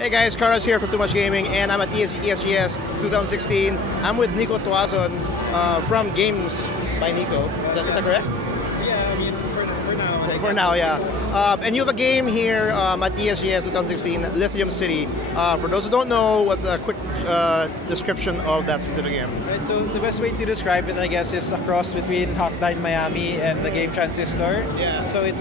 Hey guys, Carlos here from Too Much Gaming, and I'm at ESGS 2016. I'm with Nico Tuason from Games by Nico. Is that correct? Yeah, I mean, for now. For now, yeah. And you have a game here at ESGS 2016, Lithium City. For those who don't know, what's a quick description of that specific game? Right, so the best way to describe it, I guess, is a cross between Hotline Miami and the game Transistor. Yeah. So it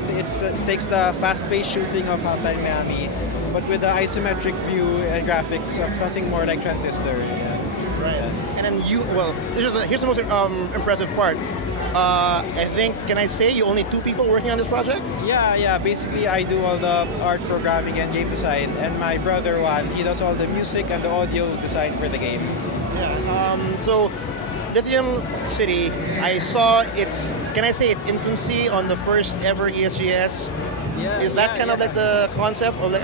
takes the fast-paced shooting of Hotline Miami, but with the isometric view and graphics of something more like Transistor. Yeah. Right. And then here's the most impressive part. I think, can I say you only 2 people working on this project? Yeah. Basically, I do all the art programming and game design, and my brother Juan, he does all the music and the audio design for the game. Yeah. So, Lithium City, I saw its, can I say its infancy on the first ever ESGS? Yeah, Is that kind of like the concept of like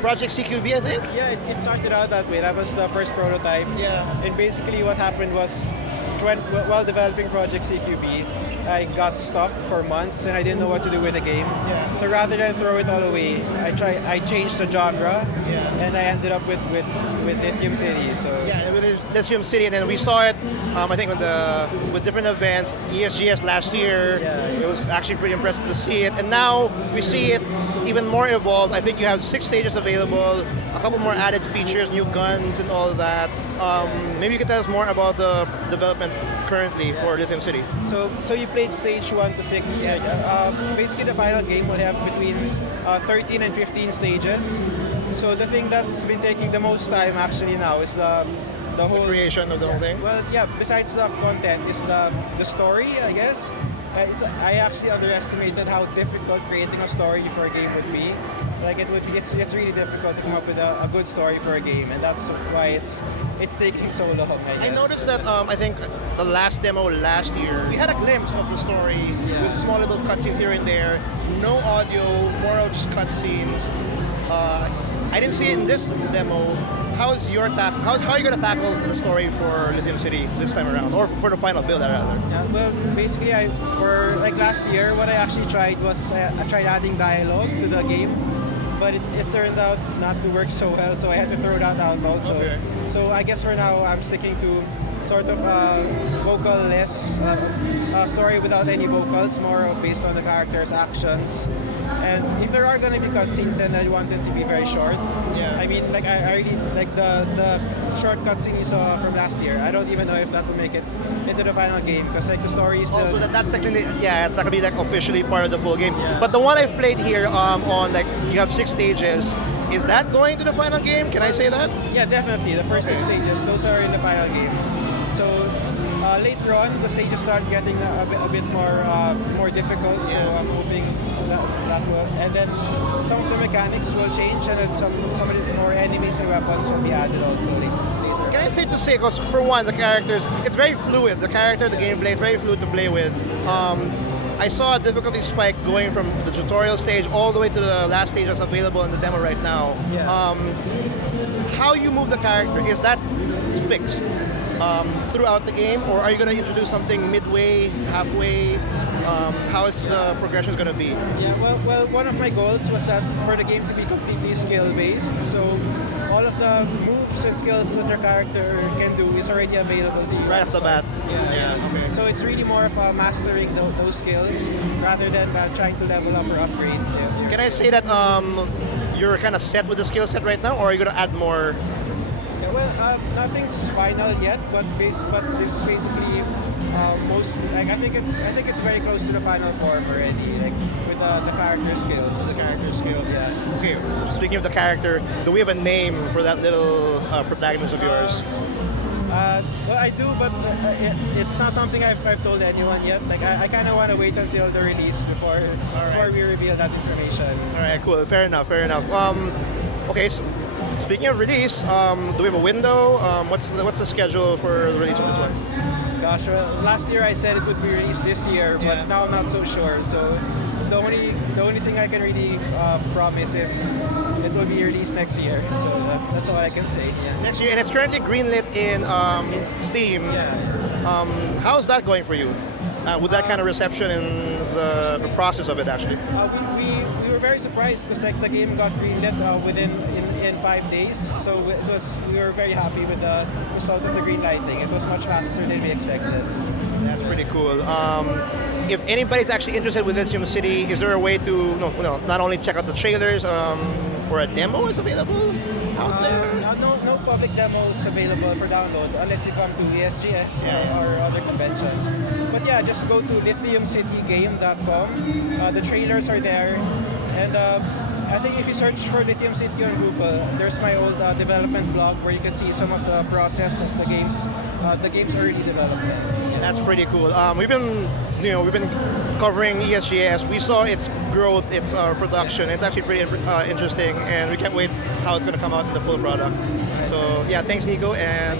Project CQB, I think? Yeah, it started out that way. That was the first prototype. Yeah. And basically what happened was, while developing Project CQB, I got stuck for months and I didn't know what to do with the game. Yeah. So rather than throw it all away, I changed the genre, and I ended up with Lithium City. So Yeah, with Lithium City, and then we saw it. I think with different events, ESGS last year. Yeah. It was actually pretty impressive to see it, and now we see it even more evolved. I think you have 6 stages available, a couple more added features, new guns, and all of that. Maybe you could tell us more about the development currently for Lithium City. So you played stage 1 to 6. Basically, the final game will have between 13 and 15 stages. So the thing that's been taking the most time actually now is the whole Creation of the whole thing. Well, yeah. Besides the content, is the story, I guess. I actually underestimated how difficult creating a story for a game would be. Like it's really difficult to come up with a good story for a game, and that's why it's taking so long. I guess. noticed that I think the last demo last year, we had a glimpse of the story with small little cutscenes here and there. No audio, more of just cutscenes. I didn't see it in this demo. How are you going to tackle the story for Lithium City this time around, or for the final build, rather? Yeah, well, basically, for like last year, what I actually tried was I tried adding dialogue to the game, but it turned out not to work so well, so I had to throw that out also. Okay. So I guess for now, I'm sticking to sort of vocal-less story without any vocals, more based on the character's actions. And if there are going to be cutscenes, then I want them to be very short. Yeah. I mean, like I already like the short cutscene you saw from last year. I don't even know if that will make it into the final game, because like the story is still. Also, that's technically, it's not gonna be like officially part of the full game. Yeah. But the one I've played here on like you have 6 stages. Is that going to the final game? Can I say that? Yeah, definitely. The first 6 stages, those are in the final game. So later on, the stages start getting a bit more difficult. So I'm hoping that will. And then some of the mechanics will change, and then some of the more enemies and weapons will be added also later. Can I say to say, because for one, the characters, it's very fluid. The gameplay is very fluid to play with. I saw a difficulty spike going from the tutorial stage all the way to the last stage that's available in the demo right now. Yeah. How you move the character, is that fixed throughout the game, or are you going to introduce something midway, halfway? How is the progression going to be? Yeah, well, one of my goals was that for the game to be completely skill-based, so all of the moves and skills that your character can do is already available to you. Right off the bat. Yeah. Okay. So it's really more of mastering those skills rather than trying to level up or upgrade. Can I say that you're kind of set with the skill set right now, or are you going to add more? Yeah, well, nothing's final yet, but this is basically most. Like I think it's very close to the final form already, like with the character skills. The character skills. Yeah. Okay. Speaking of the character, do we have a name for that little protagonist of yours? Well, I do, but it's not something I've told anyone yet. Like I kind of want to wait until the release before we reveal that information. All right. Cool. Fair enough. Okay. So speaking of release, do we have a window? What's the schedule for the release of this one? Gosh, well, last year I said it would be released this year, but now I'm not so sure. So the only thing I can really promise is it will be released next year. So that's all I can say. Yeah. Next year, and it's currently greenlit in Steam. Yeah. How's that going for you? With that kind of reception and the process of it, actually. We were very surprised because like the game got greenlit in in 5 days. So we were very happy with the result of the green lighting. It was much faster than we expected. That's pretty cool. If anybody's actually interested with Lithium City, is there a way to not only check out the trailers, or a demo is available out there? No public demos available for download unless you come to ESGS or other conventions. But yeah, just go to lithiumcitygame.com. The trailers are there, and I think if you search for Lithium City on Google, there's my old development blog where you can see some of the process of the game's early development. That's pretty cool. We've been covering ESGS. We saw its growth, its production. It's actually pretty interesting, and we can't wait how it's going to come out in the full product. So yeah, thanks Nico, and